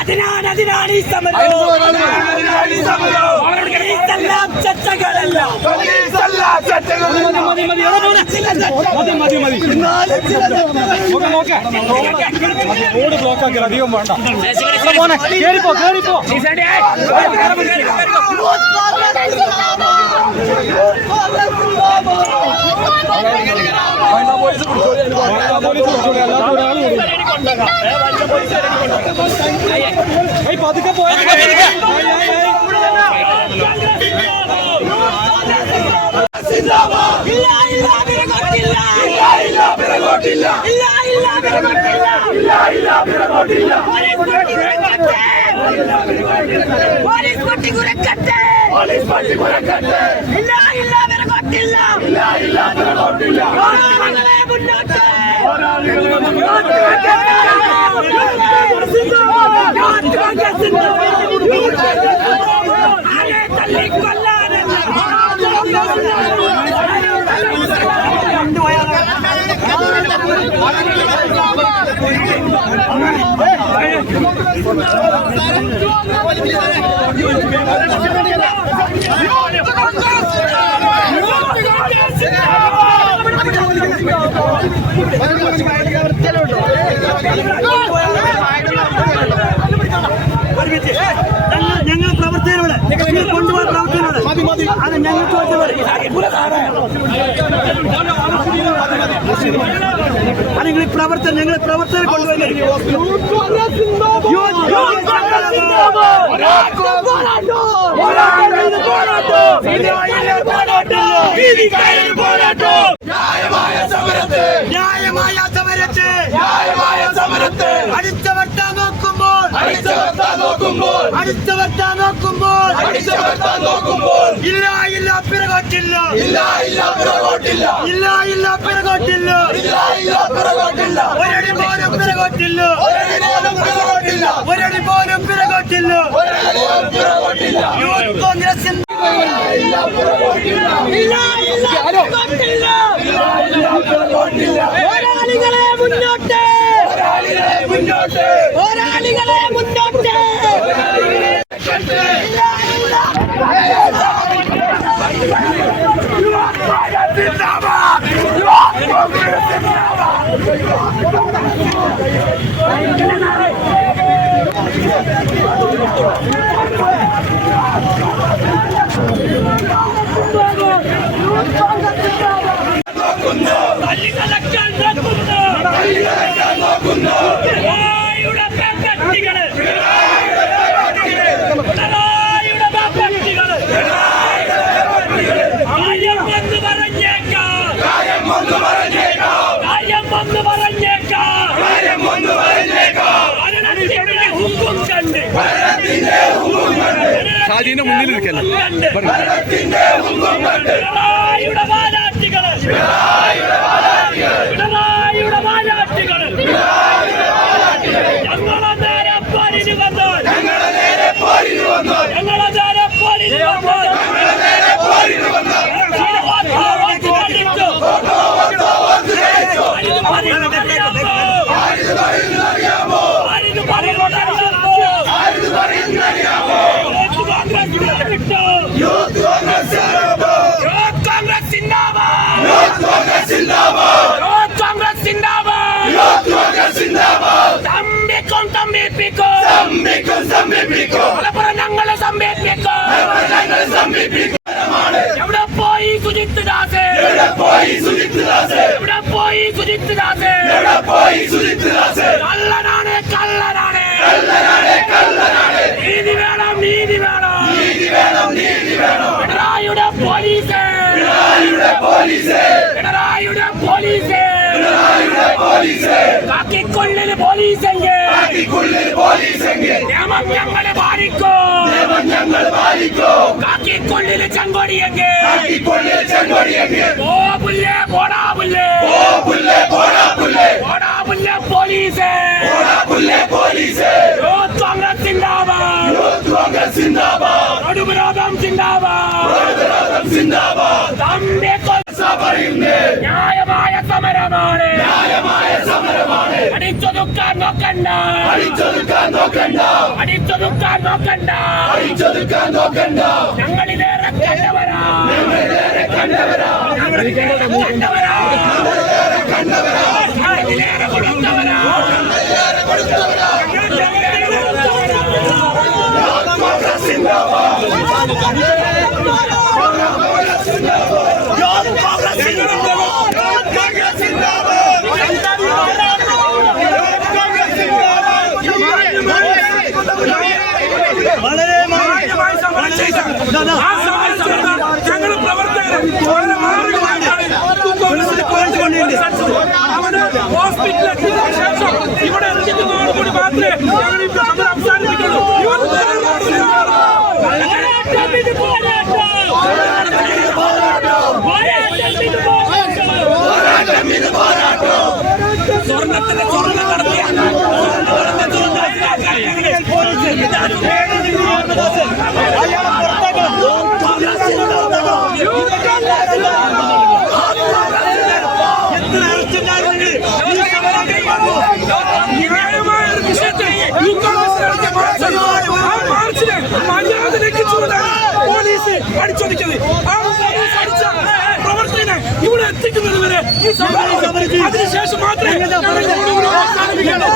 അതിനാണ് ഈ സമരം. ചർച്ചകളല്ല റോഡ് ബ്ലോക്ക് ആക്കി അധികം വേണ്ട. കേറിപ്പോ കേറിപ്പോ പതുക്കെ പോയ ഞങ്ങൾ പ്രവർത്തകരോട് കൊണ്ടുപോയ പ്രവർത്തകരോട് അത് ഞങ്ങൾ അല്ലെങ്കിൽ പ്രവർത്തകർ ഞങ്ങൾ പ്രവർത്തകരെ കൊണ്ടുപോയി അടിച്ചവട്ടാൻ നോക്കുമ്പോൾ ഇല്ല പിറകോട്ടില്ല ഒരടി പോലും പിറകോട്ടില്ല യൂത്ത് കോൺഗ്രസിന്റെ പോരാളികളെ മുന്നോട്ട് ഷാജിന്റെ മുന്നിലിരിക്കല്ലേ ഞങ്ങളെ നേരെ പോരിന് വന്നാൽ യൂത്ത് കോൺഗ്രസ് സിന്ദാബാദ്. യൂത്ത് കോൺഗ്രസ് സിന്ദാബാദ്. യൂത്ത് കോൺഗ്രസ് സിന്ദാബാദ്. യൂത്ത് കോൺഗ്രസ് സിന്ദാബാദ്. യൂത്ത് കോൺഗ്രസ് സിന്ദാബാദ്. തമ്പിക്കും തമ്പിപ്പിക്കും സംഭിക്കും സംഭിപ്പിക്കും. മലപ്പുറം ഞങ്ങളെ സംഭിപ്പിക്കും. ഞങ്ങൾ സംഭിപ്പിക്കും. എവിടെ പോയി സുജിത്ത് ദാസ്? എവിടെ പോയി സുജിത്ത് ദാസ്? എവിടെ പോയി സുജിത്ത് ദാസ്? എവിടെ പോയി സുജിത്ത് ദാസ്? കള്ളനാണ് കള്ളനാണ് കള്ളനാണ് കള്ളനാണ്. നീതി വേണം നീതി വേണം നീതി വേണം നീതി വേണം. പിണറായിയുടെ പോലീസ് പിണറായിയുടെ പോലീസ്. പിണറായിയുടെ പോലീസ് പിണറായിയുടെ പോലീസ്. കാക്കിക്കൊള്ളിൽ പോലീസെങ്കിൽ കാക്കിക്കുള്ളിൽ പോലീസെങ്കിൽ നിയമം ഞങ്ങളെ പാലിക്കും. നിയമം ഞങ്ങൾ പാലിക്കും. കാക്കിക്കൊള്ളിൽ ചെങ്കൊടിയെങ്കിൽ കാക്കിക്കുള്ളിൽ ചെങ്കൊടിയെങ്കിൽ ഓ പുല്ലേ പോടാ പുല്ലേ ഓ പുല്ലേ പോടാ പുല്ലേ പോടാ പുല്ലേ പോലീസ്. പോടാ പുല്ലേ പോലീസ്. യൂത്ത് കോൺഗ്രസ് സിന്ദാബാദ്. യൂത്ത് കോൺഗ്രസ് സിന്ദാബാദ്. പ്രതിരോധം സിന്ദാബാദ്. പ്രതിരോധം സിന്ദാബാദ്. തമ്പിക്കൊ പറയുന്നേ ന്യായമായ സമരമാണ്. ന്യായമായ സമരമാണ്. അടിച്ചൊതുക്കാൻ നോക്കണ്ട അടിച്ചൊതുക്കാൻ നോക്കണ്ട. അടിച്ചൊതുക്കാൻ നോക്കണ്ട. അടിച്ചൊതുക്കാൻ നോക്കണ്ട. ഞങ്ങളിലേറെ കണ്ടവരാ ഞങ്ങളിലേറെ കണ്ടവരാ. ഞങ്ങളിലേറെ കണ്ടവരാ ഞങ്ങളിലേറെ കണ്ടവരാ. ഞങ്ങളിലേറെ കൊടുത്തവരാ ഞങ്ങളിലേറെ കൊടുത്തവരാ. ഞങ്ങളിലേറെ കൊടുത്തവരാ. യൂത്ത് കോൺഗ്രസ് സിന്ദാബാദ്. യൂത്ത് കോൺഗ്രസ് സിന്ദാബാദ്. യൂത്ത് കോൺഗ്രസ് സിന്ദാബാദ്. യൂത്ത് കോൺഗ്രസ് സിന്ദാബാദ്. വളരെ ഞങ്ങൾ പ്രവർത്തകർ ഹോസ്പിറ്റലിലെത്തിയതിനു ശേഷം ഇവിടെ എത്തിക്കുന്നതോടുകൂടി മാത്രമേ ഞങ്ങൾ ഈ സമരം അവസാനിപ്പിക്കുള്ളൂ. സ്വർണ്ണത്തിന്റെ സ്വർണ്ണം നടത്തിയ ന്യായമായ ഒരു വിഷയത്തിൽ യൂത്ത് കോൺഗ്രസ് നടത്തിയ മാർച്ചിനെ മര്യാദ ലംഘിച്ചുകൊണ്ടാണ് പോലീസ് അടിച്ചൊതുക്കിയത്. ആ പോലീസ് അടിച്ച പ്രവർത്തകനെ ഇവിടെ എത്തിക്കുന്നത് വരെ ഈ സമരം അതിനുശേഷം മാത്രമേ ഞങ്ങൾ അവസാനിപ്പിക്കുള്ളൂ.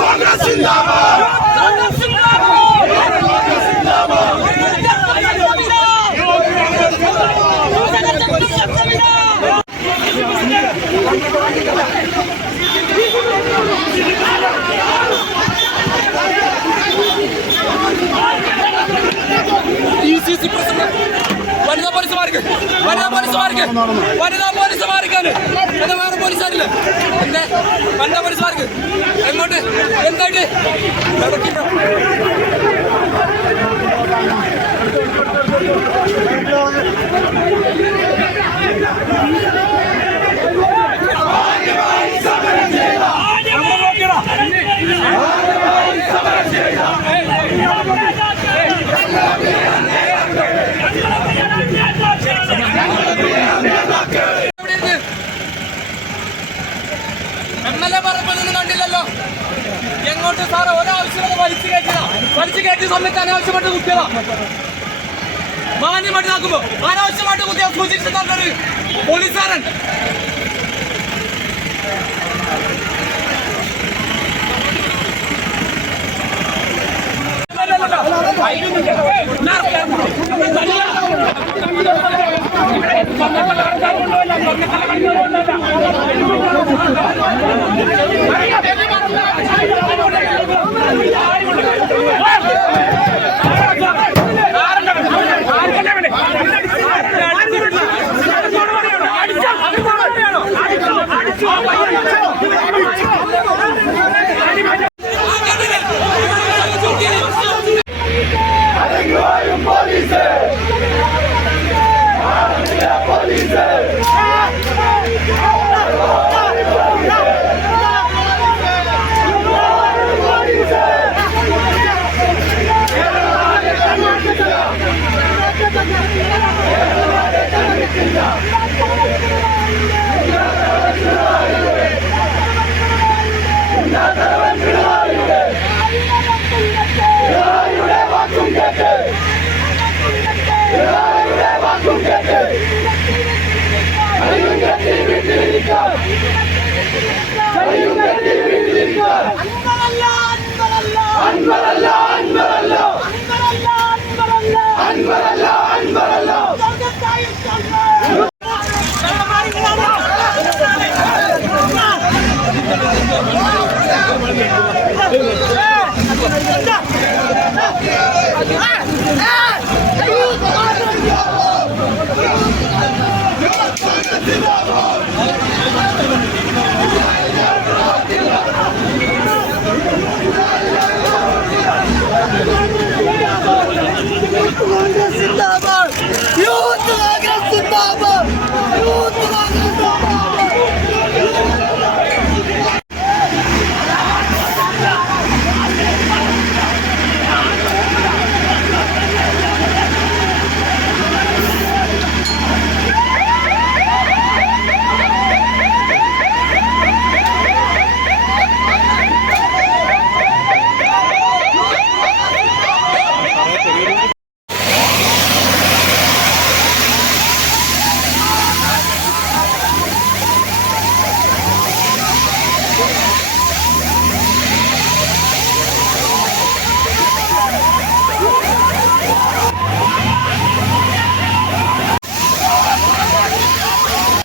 കോൺഗ്രസ് സിന്ദാബാദ്. വനിതാ പോലീസുമാർക്ക് എന്താ വേറെ പോലീസുകാരില്ലേ? എന്തേ വനിതാ പോലീസുമാർക്ക് എങ്ങോട്ട് എന്തായിട്ട് MLA പറഞ്ഞൊന്നും കണ്ടില്ലല്ലോ. എങ്ങോട്ട് സാറ് ഒരാവശ്യമില്ല വലിച്ചു കയറ്റിയ സമയത്ത് അനാവശ്യമായിട്ട് കുത്തിയതാ. മാന്യമായിട്ട് നോക്കുമ്പോ അനാവശ്യമായിട്ട് കുത്തിയ സൂചിച്ചു തന്നൊരു പോലീസുകാരൻ. Police Zindabad!